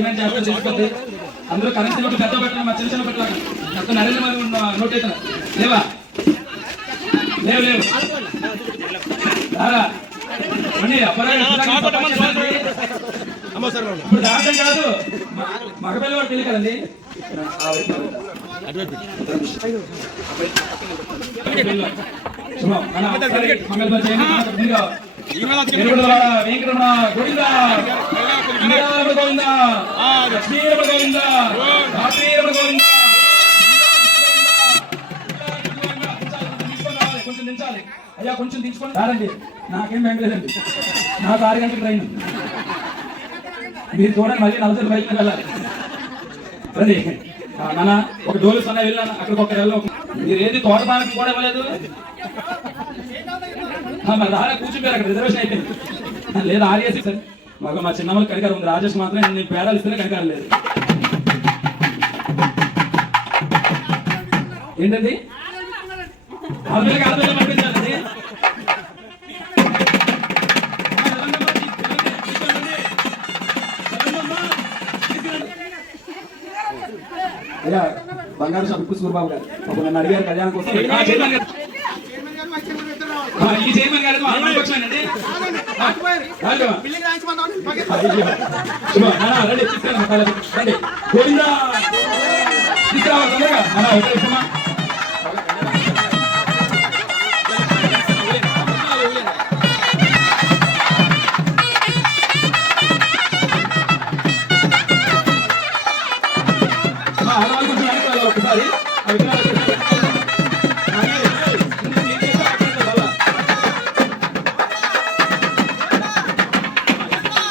demand చేస్తారు తెలిసిపోతే అందులో currency నోట్లు పెద్ద పెట్టడం మా చిన్న చిన్న పెట్టాలి మొత్తం నరేంద్ర మోదీ నోట్ అవుతున్నా లేవా లేవు లేవు రారా ఇప్పుడు దాంట్లో కాదు మగపిల్ల వాడు తెలియదు కదండి వెంకటరమణ గోవింద గోవింద లక్ష్మీరమణ గోవింద రాత్రీరమణ గోవింద కొంచెం దించాలి అయ్యా కొంచెం దించుకోండి రారండి నాకేం వెంకలేదండి నాకు 6 గంటలకు ట్రైన్ మీరు చూడండి మళ్ళీ 40 బయటకు వెళ్ళాలి రండి నాన్న ఒక డోలు సన్న వెళ్ళాను అక్కడికి ఒక వెళ్ళ మీరు ఏది తోటపాలకి కూడా ఇవ్వలేదు మరి రాలే కూర్చుంటారు అక్కడ రిజర్వేషన్ అయిపోయింది లేదా ఆర్ఎస్సీ సార్ మాకు మా చిన్న వాళ్ళకి కనికారం ఉంది రాజేష్ మాత్రం నేను పేరాలు ఇస్తేనే కనికారం లేదు ఏంటండి ఆరువేలకి పంపించాలండి అయ్యా బంగారు షాప్ ఉప్పు సూర్బాబు గారు ఒక నన్ను అడిగారు కళ్యాణం కోసం ఈ చైర్మన్ గారు రండి గోవిందా తీసుకురావాలి తొందరగా ఒకసారి